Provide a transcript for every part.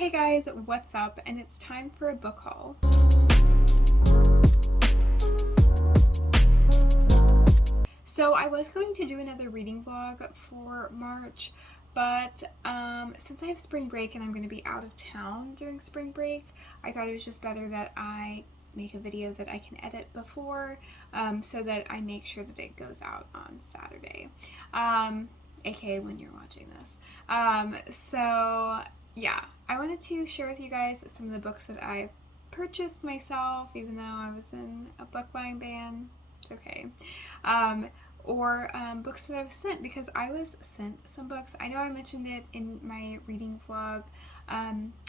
Hey guys, what's up? And it's time for a book haul. So I was going to do another reading vlog for March, but since I have spring break and I'm going to be out of town during spring break, I thought it was just better that I make a video that I can edit before, so that I make sure that it goes out on Saturday, aka when you're watching this. So yeah, I wanted to share with you guys some of the books that I purchased myself, even though I was in a book buying ban. It's okay. Or books that I was sent, because I was sent some books. I know I mentioned it in my reading vlog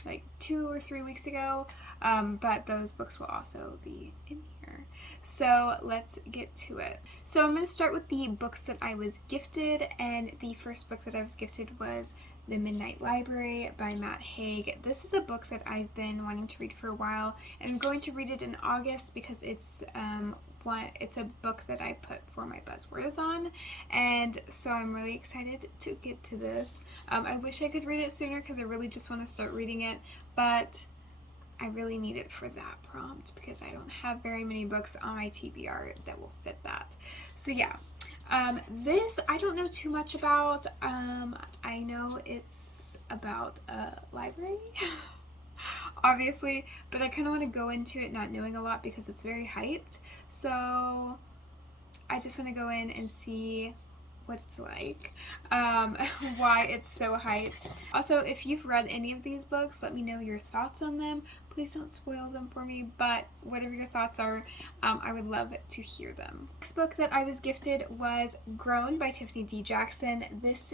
like 2 or 3 weeks ago, but those books will also be in here. So let's get to it. So I'm going to start with the books that I was gifted, and the first book that I was gifted was The Midnight Library by Matt Haig. This is a book that I've been wanting to read for a while, and I'm going to read it in August because it's a book that I put for my Buzzwordathon, and so I'm really excited to get to this. I wish I could read it sooner because I really just want to start reading it, but I really need it for that prompt because I don't have very many books on my TBR that will fit that. So yeah, this I don't know too much about. I know it's about a library, obviously, but I kind of want to go into it not knowing a lot because it's very hyped. So I just want to go in and see what it's like, why it's so hyped. Also, if you've read any of these books, let me know your thoughts on them. Please don't spoil them for me, but whatever your thoughts are, I would love to hear them. The next book that I was gifted was Grown by Tiffany D. Jackson. This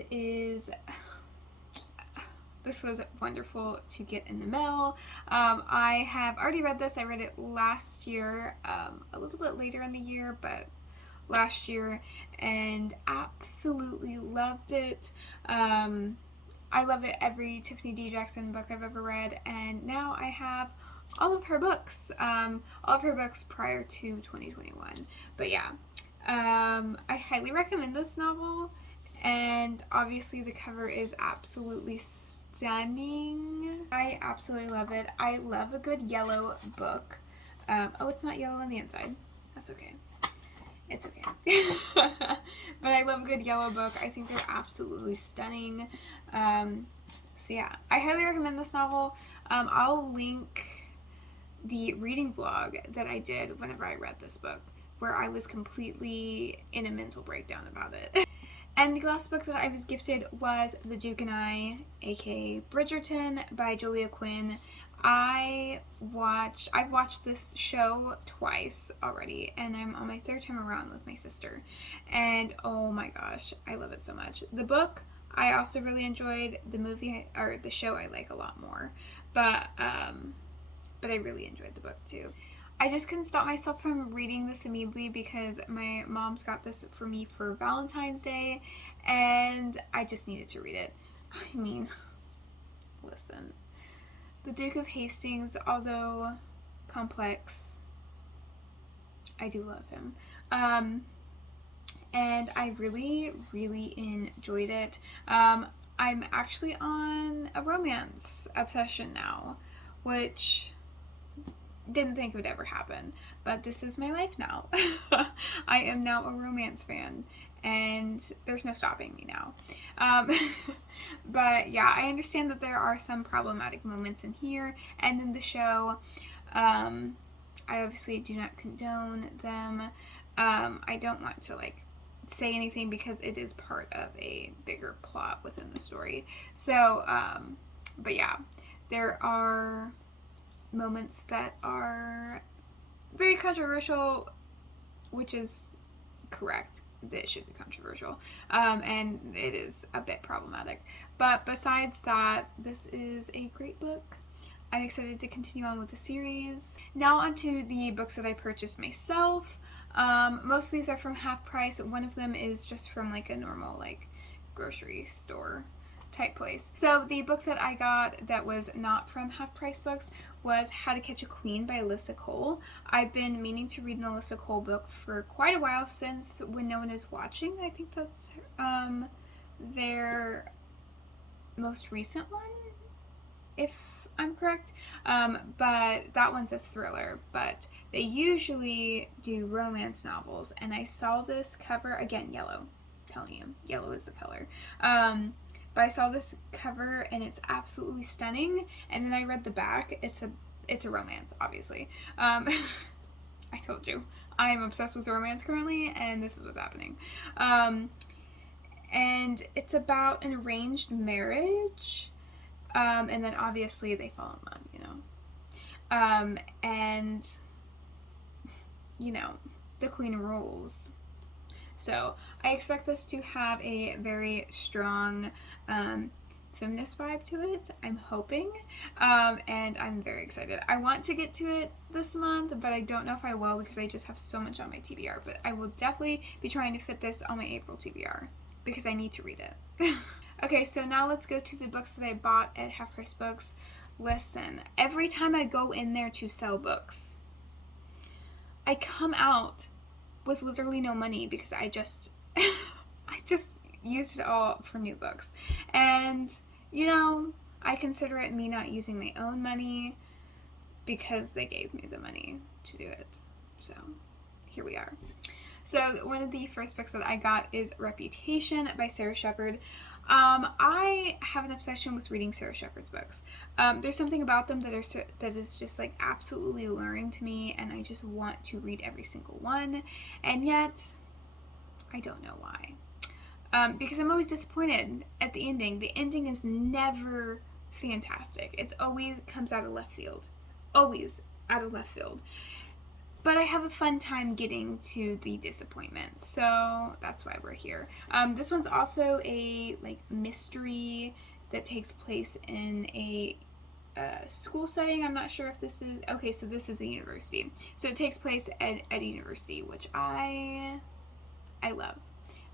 was wonderful to get in the mail. I have already read this. I read it last year, a little bit later in the year, but last year, and absolutely loved it. I love it, every Tiffany D. Jackson book I've ever read, and now I have all of her books prior to 2021. But yeah, I highly recommend this novel, and obviously the cover is absolutely stunning. I absolutely love it. I love a good yellow book. Oh, it's not yellow on the inside. That's okay. It's okay. But I love a good yellow book. I think they're absolutely stunning. So yeah, I highly recommend this novel. I'll link the reading vlog that I did whenever I read this book, where I was completely in a mental breakdown about it. And the last book that I was gifted was The Duke and I, aka Bridgerton by Julia Quinn. I've watched this show twice already, and I'm on my 3rd time around with my sister, and oh my gosh, I love it so much. The book I also really enjoyed. The movie, or the show, I like a lot more, but I really enjoyed the book too. I just couldn't stop myself from reading this immediately because my mom's got this for me for Valentine's Day, and I just needed to read it. I mean, listen. The Duke of Hastings, although complex, I do love him. And I really, really enjoyed it. I'm actually on a romance obsession now, which didn't think would ever happen, but this is my life now. I am now a romance fan, and there's no stopping me now. But yeah, I understand that there are some problematic moments in here and in the show. I obviously do not condone them. I don't want to say anything because it is part of a bigger plot within the story. So, but yeah, there are moments that are very controversial, which is correct. It should be controversial, and it is a bit problematic. But besides that, this is a great book. I'm excited to continue on with the series. Now onto the books that I purchased myself. Most of these are from half price. One of them is just from a normal grocery store type place. So the book that I got that was not from Half Price Books was How to Catch a Queen by Alyssa Cole. I've been meaning to read an Alyssa Cole book for quite a while, since When No One Is Watching. I think that's their most recent one, if I'm correct. But that one's a thriller. But they usually do romance novels. And I saw this cover, again, yellow. I'm telling you, yellow is the color. But I saw this cover and it's absolutely stunning. And then I read the back. It's a romance, obviously. I told you. I am obsessed with romance currently, and this is what's happening. And it's about an arranged marriage. And then obviously they fall in love, you know. And, you know, the queen rules. So I expect this to have a very strong feminist vibe to it. I'm hoping. And I'm very excited. I want to get to it this month, but I don't know if I will because I just have so much on my TBR. But I will definitely be trying to fit this on my April TBR because I need to read it. Okay, so now let's go to the books that I bought at Half Price Books. Listen, every time I go in there to sell books, I come out with literally no money because I just used it all for new books. And, you know, I consider it me not using my own money because they gave me the money to do it. So, here we are. So, one of the first books that I got is Reputation by Sarah Shepard. I have an obsession with reading Sarah Shepard's books. There's something about them that is just like absolutely alluring to me, and I just want to read every single one, and yet I don't know why. Because I'm always disappointed at the ending. The ending is never fantastic. It always comes out of left field. Always out of left field. But I have a fun time getting to the disappointment, so that's why we're here. This one's also a like mystery that takes place in a school setting. I'm not sure if this is okay. So this is a university. So it takes place at a university, which I love.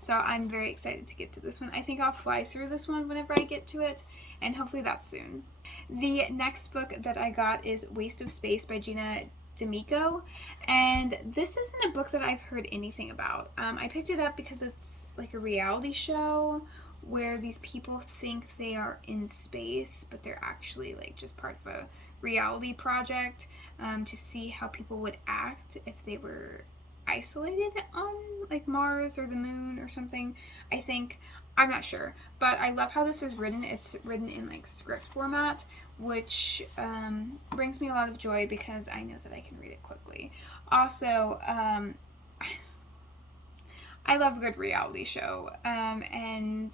So I'm very excited to get to this one. I think I'll fly through this one whenever I get to it, and hopefully that's soon. The next book that I got is Waste of Space by Gina D'Amico, and this isn't a book that I've heard anything about. I picked it up because it's like a reality show where these people think they are in space, but they're actually like just part of a reality project to see how people would act if they were isolated on like Mars or the moon or something. I think, I'm not sure, but I love how this is written. It's written in like script format, which brings me a lot of joy because I know that I can read it quickly. Also, I love a good reality show, and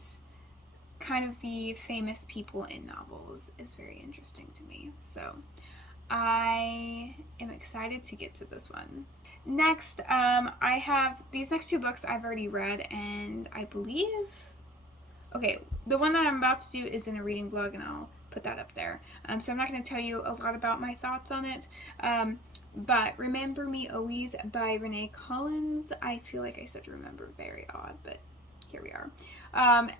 kind of the famous people in novels is very interesting to me. So I am excited to get to this one. Next, I have these next two books I've already read, and I believe, okay, the one that I'm about to do is in a reading blog, and I'll put that up there. So I'm not going to tell you a lot about my thoughts on it, but Remember Me Always by Renee Collins. I feel like I said remember very odd, but here we are.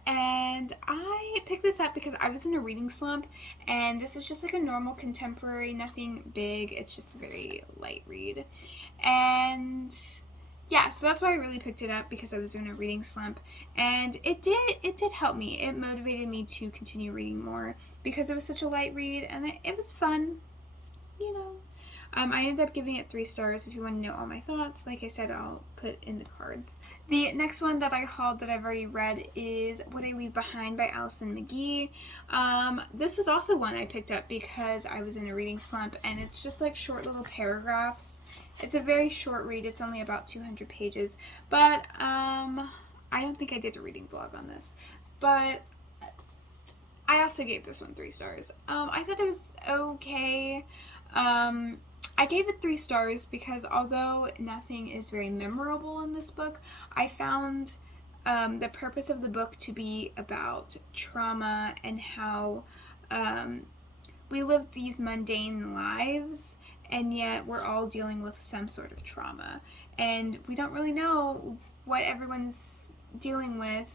And I picked this up because I was in a reading slump, and this is just like a normal contemporary, nothing big. It's just a very light read. And yeah, so that's why I really picked it up, because I was in a reading slump, and it did help me. It motivated me to continue reading more because it was such a light read, and it was fun, you know. I ended up giving it 3 stars. If you want to know all my thoughts, like I said, I'll put in the cards. The next one that I hauled that I've already read is What I Leave Behind by Allison McGee. This was also one I picked up because I was in a reading slump, and it's just like short little paragraphs. It's a very short read. It's only about 200 pages, but I don't think I did a reading blog on this, but I also gave this one 3 stars. I thought it was okay. I gave it 3 stars because although nothing is very memorable in this book, I found the purpose of the book to be about trauma and how we live these mundane lives, and yet we're all dealing with some sort of trauma, and we don't really know what everyone's dealing with.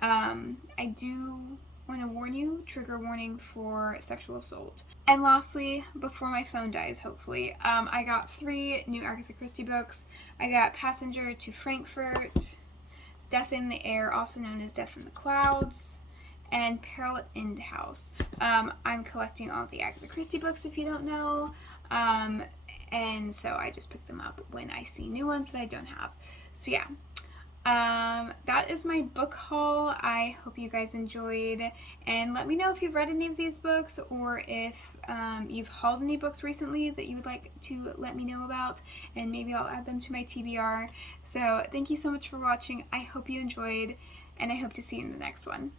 I do want to warn you, trigger warning for sexual assault. And lastly, before my phone dies, hopefully, I got 3 new Agatha Christie books. I got Passenger to Frankfurt, Death in the Air, also known as Death in the Clouds, and Peril in House. I'm collecting all the Agatha Christie books, if you don't know, and so I just pick them up when I see new ones that I don't have. So yeah. That is my book haul. I hope you guys enjoyed, and let me know if you've read any of these books, or if you've hauled any books recently that you would like to let me know about, and maybe I'll add them to my TBR. So thank you so much for watching. I hope you enjoyed, and I hope to see you in the next one.